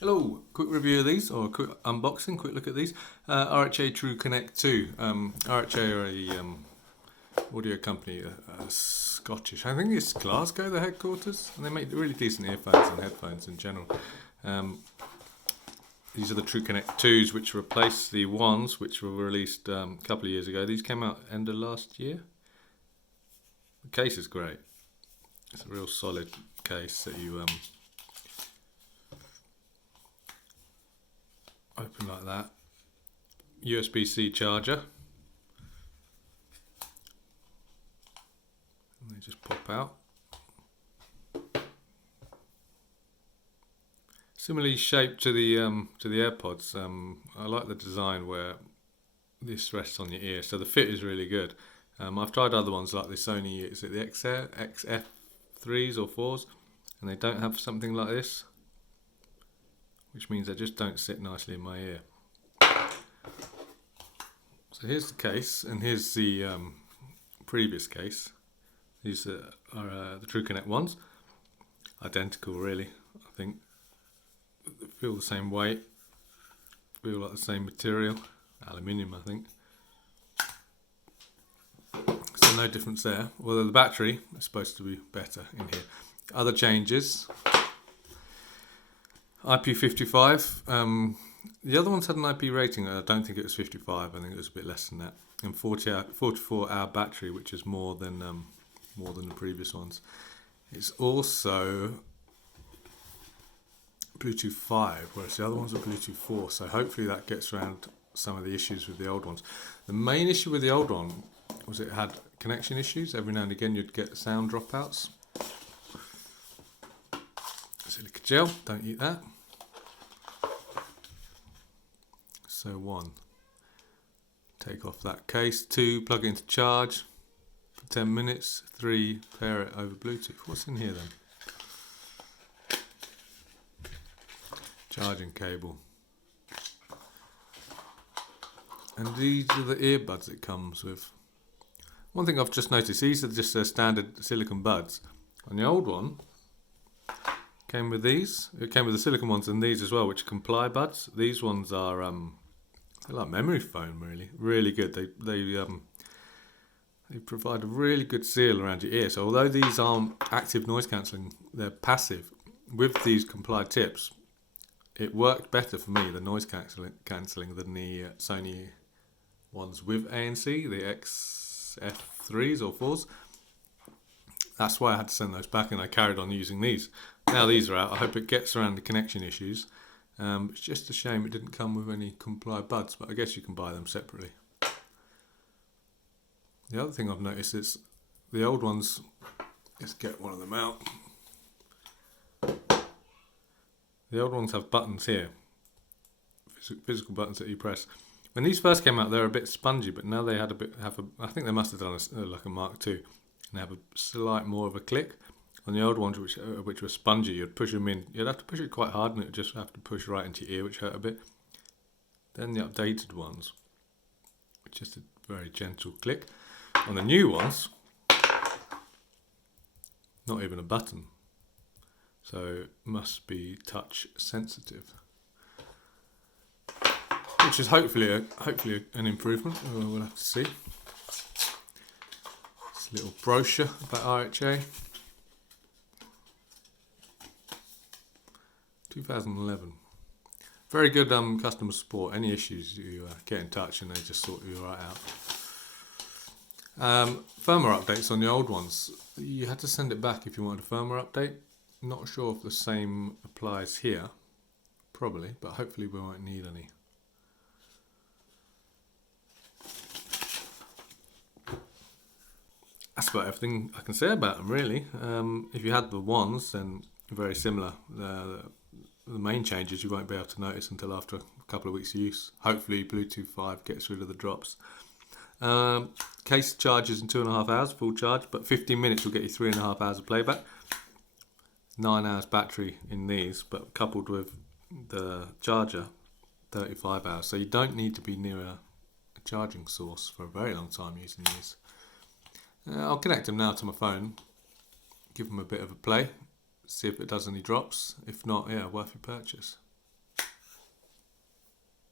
Hello, quick review of these, or a quick unboxing, quick look at these. RHA TrueConnect 2. RHA are a audio company, Scottish. I think it's Glasgow, the headquarters, and they make really decent earphones and headphones in general. These are the TrueConnect 2s, which replace the ones which were released a couple of years ago. These came out end of last year. The case is great. It's a real solid case that you open like that. USB-C charger. And they just pop out. Similarly shaped to the AirPods. I like the design where this rests on your ear, so the fit is really good. I've tried other ones like the Sony, is it the XF3s or 4s, and they don't have something like this, which means they just don't sit nicely in my ear. So here's the case, and here's the previous case. These are the TrueConnect ones. Identical, really, I think. They feel the same weight, feel like the same material, aluminium, I think. So no difference there. Although the battery is supposed to be better in here. Other changes. IP55. The other ones had an IP rating. I don't think it was 55. I think it was a bit less than that. And 44-hour battery, which is more than the previous ones. It's also Bluetooth 5, whereas the other ones are Bluetooth 4. So hopefully that gets around some of the issues with the old ones. The main issue with the old one was it had connection issues. Every now and again you'd get sound dropouts. Silica gel, don't eat that. So 1, take off that case. 2, plug it into charge for 10 minutes. 3, pair it over Bluetooth. What's in here then? Charging cable. And these are the earbuds it comes with. One thing I've just noticed, these are just standard silicone buds. On the old one, came with these. It came with the silicone ones and these as well, which are comply buds. These ones are they're like memory foam, really good. They provide a really good seal around your ear. So although these aren't active noise cancelling, they're passive. With these comply tips, it worked better for me, the noise cancelling, than the Sony ones with ANC, the XF3s or 4s. That's why I had to send those back, and I carried on using these. Now these are out. I hope it gets around the connection issues. It's just a shame it didn't come with any comply buds, but I guess you can buy them separately. The other thing I've noticed is the old ones, let's get one of them out. The old ones have buttons here, physical buttons that you press. When these first came out, they were a bit spongy, but now they had I think they must have done like a Mark II, and they have a slight more of a click. On the old ones, which were spongy, you'd push them in. You'd have to push it quite hard, and it would just have to push right into your ear, which hurt a bit. Then the updated ones, just a very gentle click. On the new ones, not even a button. So must be touch sensitive, which is hopefully an improvement. We'll have to see. This little brochure about RHA. 2011. Very good customer support. Any issues, you get in touch and they just sort you right out. Firmware updates on the old ones. You had to send it back if you wanted a firmware update. Not sure if the same applies here. Probably, but hopefully we won't need any. That's about everything I can say about them, really. If you had the ones, then very similar. The main changes you won't be able to notice until after a couple of weeks of use. Hopefully Bluetooth 5 gets rid of the drops. Case charges in 2.5 hours, full charge, but 15 minutes will get you 3.5 hours of playback. 9 hours battery in these, but coupled with the charger, 35 hours. So you don't need to be near a charging source for a very long time using these. I'll connect them now to my phone, give them a bit of a play, see if it does any drops. If not, yeah, worth your purchase.